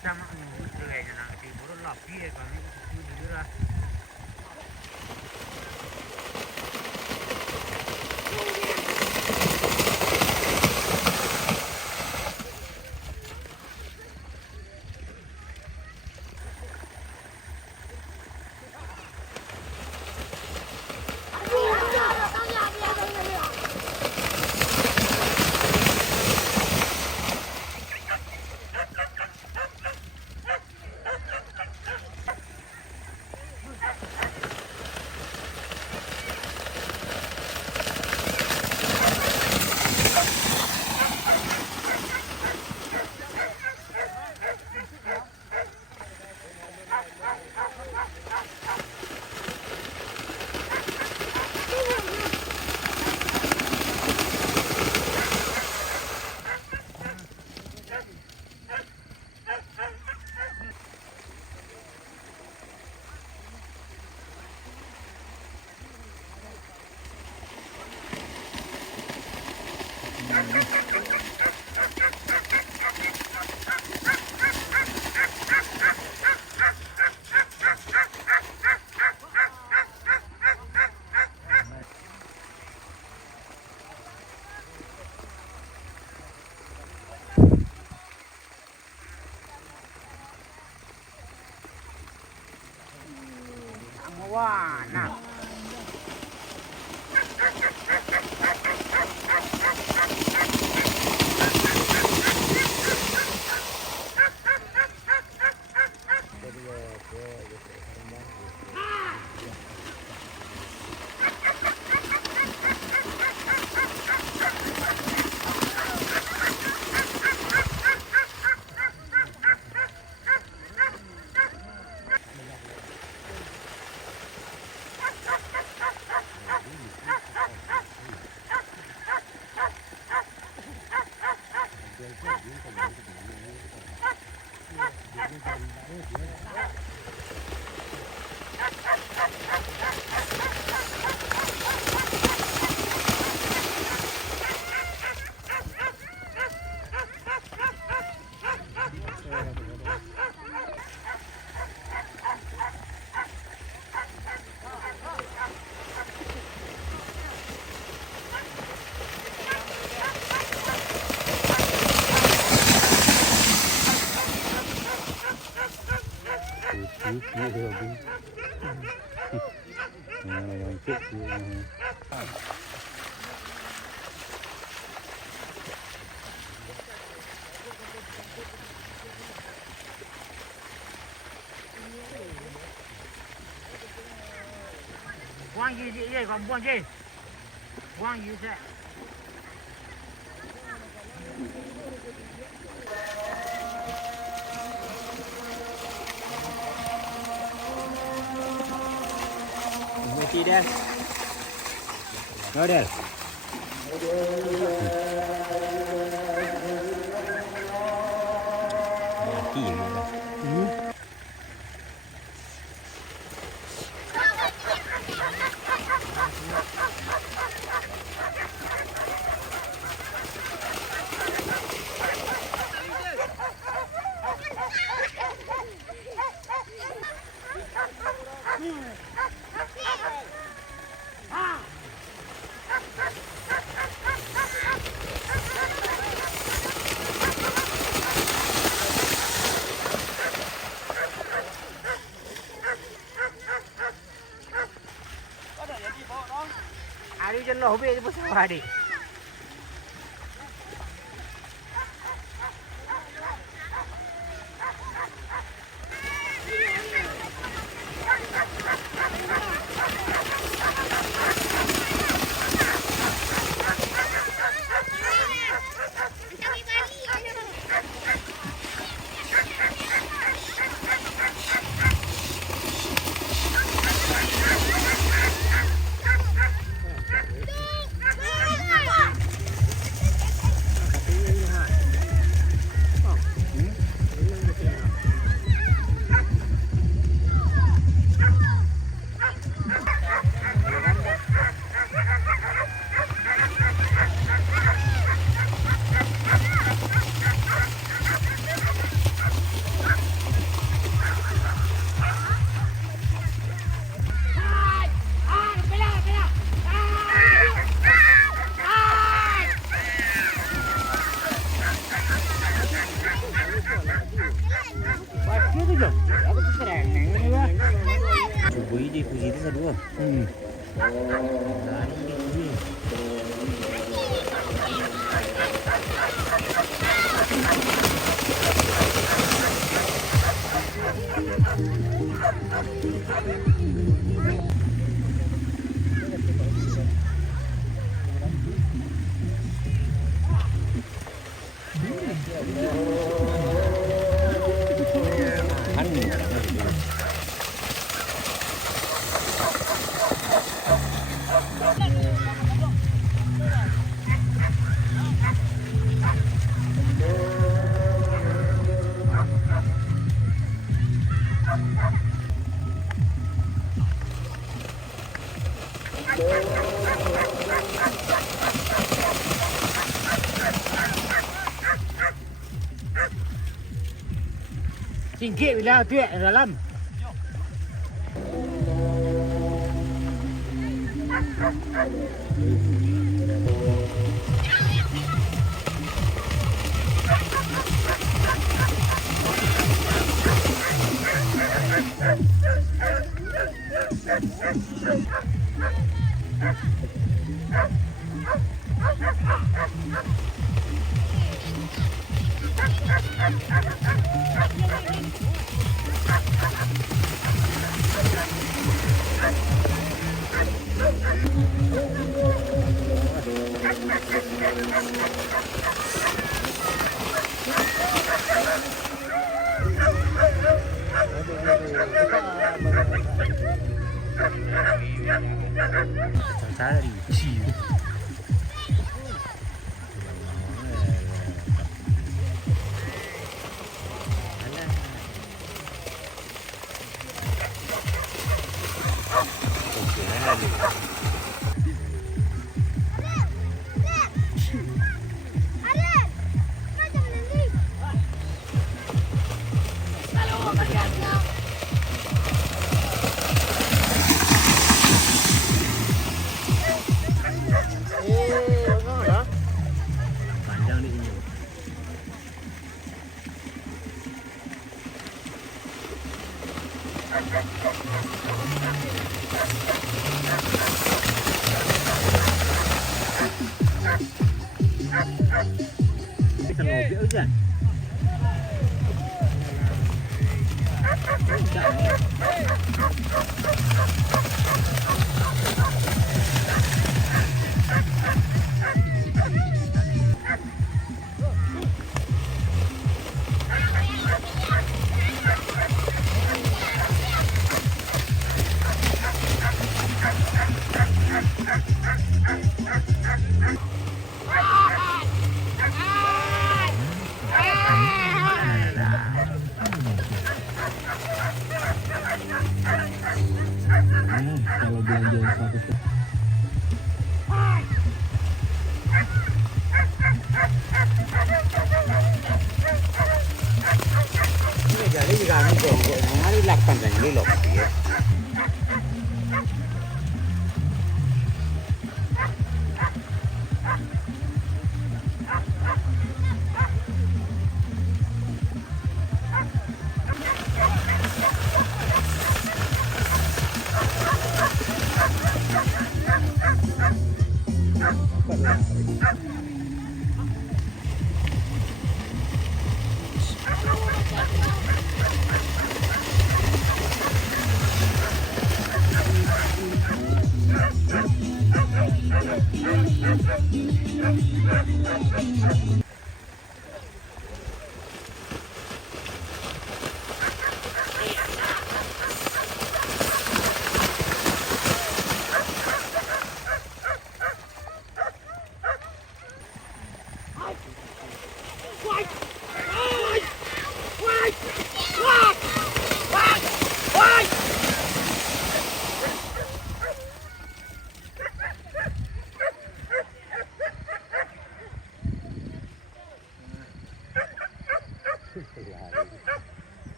Sama kayaknya nanti baru lapi ya kami jujur lah. Wah, nah. Ini dia hobi. Yang cek dia. buang je kau buang je. Buang je saya. Mesti dah. Model. Mati je. Hari je lah habis pasal hari. Cuba dia puji tu satu lah. Lari dia puji. Singkit bila tu dalam. Tadi cium. Kita ngopi aja. Kalau belanja 100. Ini jadi juga nih kok, hari 8 yang ini loh.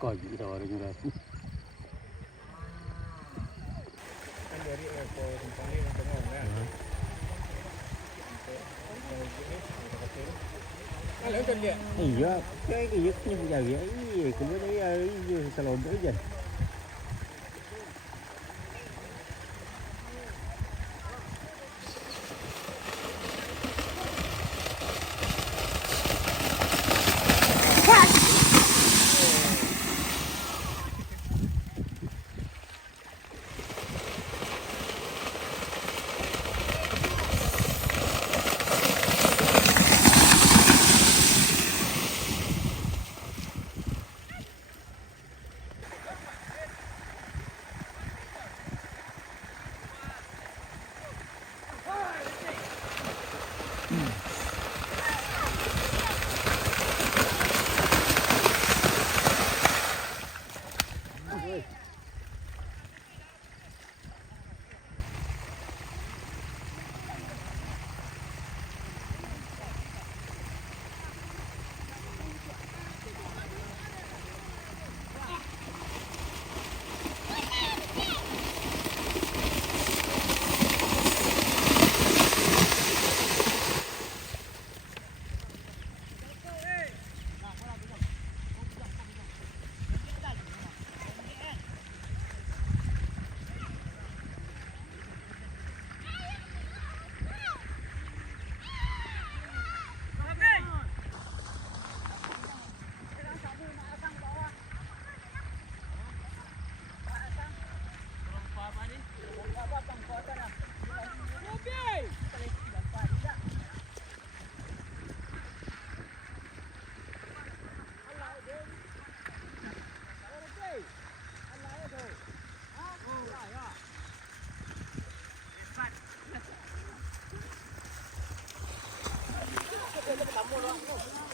Kau juga orang juga. Kan dari Eko Tempani yang tengok kan. Kalau tu lihat. Iya, kayak yuknya punya dia. Iya, kemudian dia selalu aja.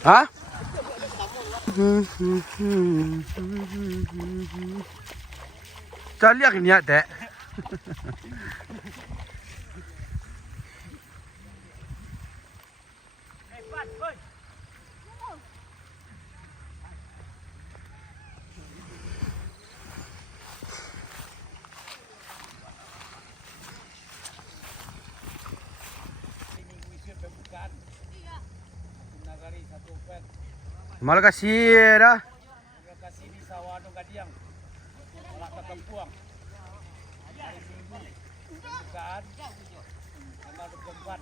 Hả? Cho liếc nhẹ thế. Malah kasih dah. Kasih di sawah Dong Kadiang. kampung. Hari Minggu. Pembukaan. Tanggal 24.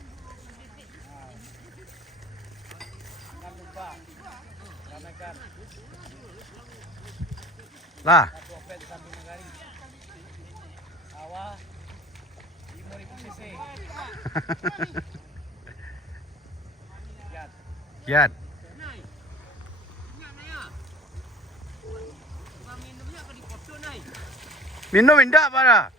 Jangan lupa ramaikan Lah. satu opet di samping negari. Awal 5.000 cc. Lihat. Kiat. Minum indah para.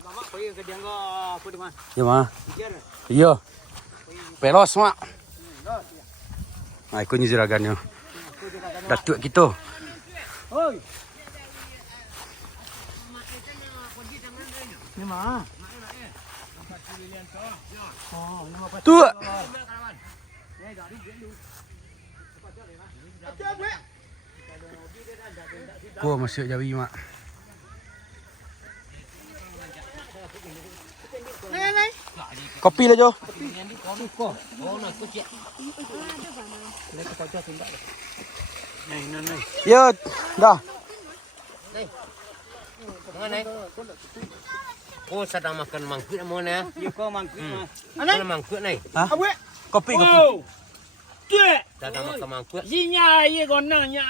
Bapak pergi ke Diangga apa di mana? Ya mah. Pikir. Iya. Pelos mak. Nah, ikut ni juragannya. Datuk kita. Oi. Ni mah. Oh, ni apa? Tu. Gua masuk Jawi mak. Kopi lah Jo. Ya, dah. Mana? Oh, sedang makan mangkuk mana ya? Ya kau mangkuk mah. Mana mangkuk ni? Ha? Kopi kopi. Oh. Tuh. Sedang makan mangkuk. Sinya ye kon nang nya.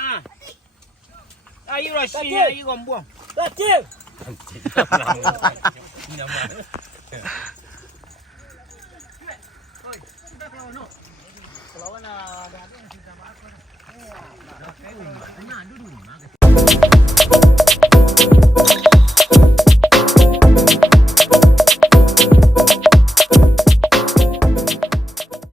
Ayo lah sinya ye kon buang. Kecil. Kalau nak ada yang kita makan.